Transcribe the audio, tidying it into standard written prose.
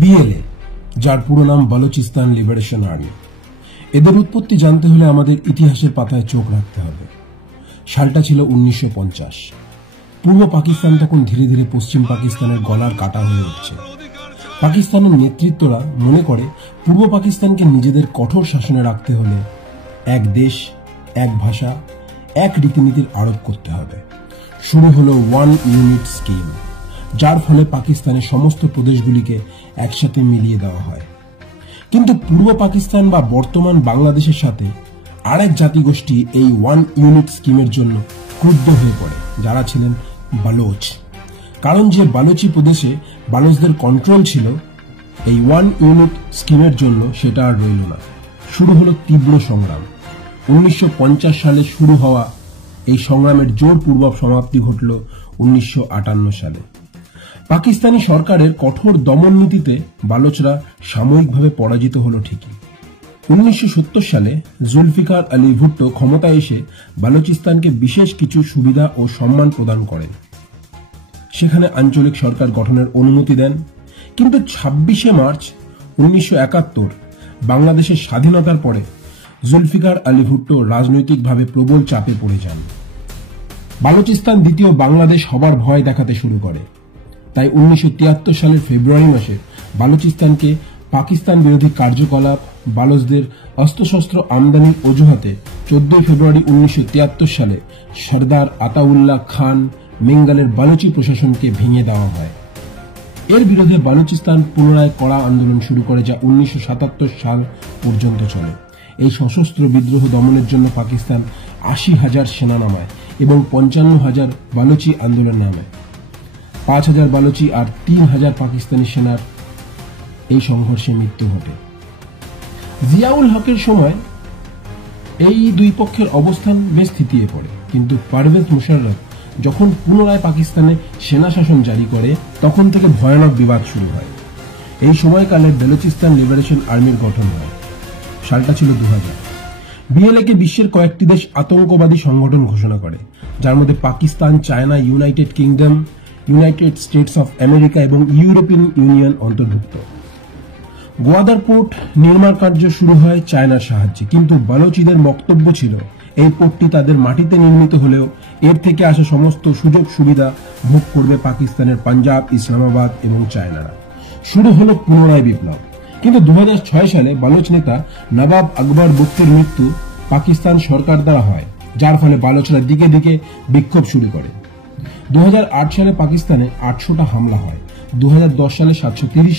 BLA, যার পুরো নাম বালুচিস্তান লিবারেশন আর্মি। এদের উৎপত্তি জানতে হলে আমাদের ইতিহাসের পাতায় চোখ রাখতে হবে। সালটা ছিল 1950। পূর্ব পাকিস্তান তখন ধীরে ধীরে পশ্চিম পাকিস্তানের গলার কাটা হয়ে উঠছে। পাকিস্তানের নেতৃত্বরা মনে করে পূর্ব পাকিস্তানকে নিজেদের কঠোর শাসনে রাখতে হলে এক দেশ, এক ভাষা, এক রীতিনীতির আরোপ করতে হবে। শুরু হলো ওয়ান ইউনিট স্কিম, যার ফলে পাকিস্তানের সমস্ত প্রদেশগুলিকে একসাথে মিলিয়ে দেওয়া হয়। কিন্তু পূর্ব পাকিস্তান বা বর্তমান বাংলাদেশের সাথে আরেক জাতিগোষ্ঠী এই ওয়ান ইউনিট স্কিমের জন্য ক্রুদ্ধ হয়ে পড়ে, যারা ছিলেন বালোচ। কারণ যে বালুচি প্রদেশে বালোচদের কন্ট্রোল ছিল, এই ওয়ান ইউনিট স্কিমের জন্য সেটা আর রইল না। শুরু হলো তীব্র সংগ্রাম। 1950 সালে শুরু হওয়া এই সংগ্রামের জোরপূর্বক সমাপ্তি ঘটল 1958 সালে। পাকিস্তানি সরকারের কঠোর দমন নীতিতে বালোচরা সাময়িকভাবে পরাজিত হলো ঠিকই। 1970 সালে জুলফিকার আলী ভুট্টো ক্ষমতায় এসে বালুচিস্তানকে বিশেষ কিছু সুবিধা ও সম্মান প্রদান করেন। সেখানে আঞ্চলিক সরকার গঠনের অনুমতি দেন। কিন্তু 26শে মার্চ 1971 বাংলাদেশের স্বাধীনতার পরে জুলফিকার আলী ভুট্টো রাজনৈতিকভাবে প্রবল চাপে পড়ে যান। বালুচিস্তান দ্বিতীয় বাংলাদেশ হবার ভয় দেখাতে শুরু করে। তাই 1973 সালের ফেব্রুয়ারি মাসে বালুচিস্তানকে পাকিস্তান বিরোধী কার্যকলাপ, বালোচদের অস্ত্রশস্ত্র আমদানির অজুহাতে 14 ফেব্রুয়ারি 1973 সালে সরদার আতাউল্লাহ খান মেঙ্গালের বালুচি প্রশাসনকে ভেঙে দেওয়া হয়। এর বিরুদ্ধে বালুচিস্তান পুনরায় কড়া আন্দোলন শুরু করে, যা 1977 সাল পর্যন্ত চলে। এই সশস্ত্র বিদ্রোহ দমনের জন্য পাকিস্তান 80,000 সেনা নামায় এবং 55,000 বালুচি আন্দোলন নামায়। 5,000 বালুচি আর 3,000 পাকিস্তানি সেনার এই সংঘর্ষে মৃত্যু ঘটে। জিয়াউল হকের সময় এই দুই পক্ষের অবস্থান বেশ থিতিয়ে পড়ে। কিন্তু পারভেজ মুশাররফ যখন পুনরায় পাকিস্তানে সেনা শাসন জারি করে, তখন থেকে ভয়ানক বিবাদ শুরু হয়। এই সময়কালে বালুচিস্তান লিবারেশন আর্মির গঠন হয়। সালটা ছিল 2000। বিএলএ-কে বিশ্বের কয়েকটি দেশ আতঙ্কবাদী সংগঠন ঘোষণা করে, যার মধ্যে Pakistan, China, United kingdom, United states of America এবং ইউরোপিয়ান ইউনিয়ন অন্তর্ভুক্ত। গোয়াদার পোর্ট নির্মাণ কার্য শুরু হয় চায়নার সাহায্যে। কিন্তু বালুচিদের বক্তব্য ছিল এই পোর্টটি তাদের মাটিতে নির্মিত হলেও এর থেকে আসা সমস্ত সুযোগ সুবিধা ভোগ করবে পাকিস্তানের পাঞ্জাব, ইসলামাবাদ এবং চায়নারা। শুরু হলো পুনরায় বিপ্লব। কিন্তু 2006 সালে বালুচ নেতা নবাব আকবর বুখতির মৃত্যু পাকিস্তান সরকার দ্বারা হয়, যার ফলে বালুচরা দিকে দিকে বিক্ষোভ শুরু করে। 2008 সালে পাকিস্তানে 800টা হামলা হয়। 2010 সালে 730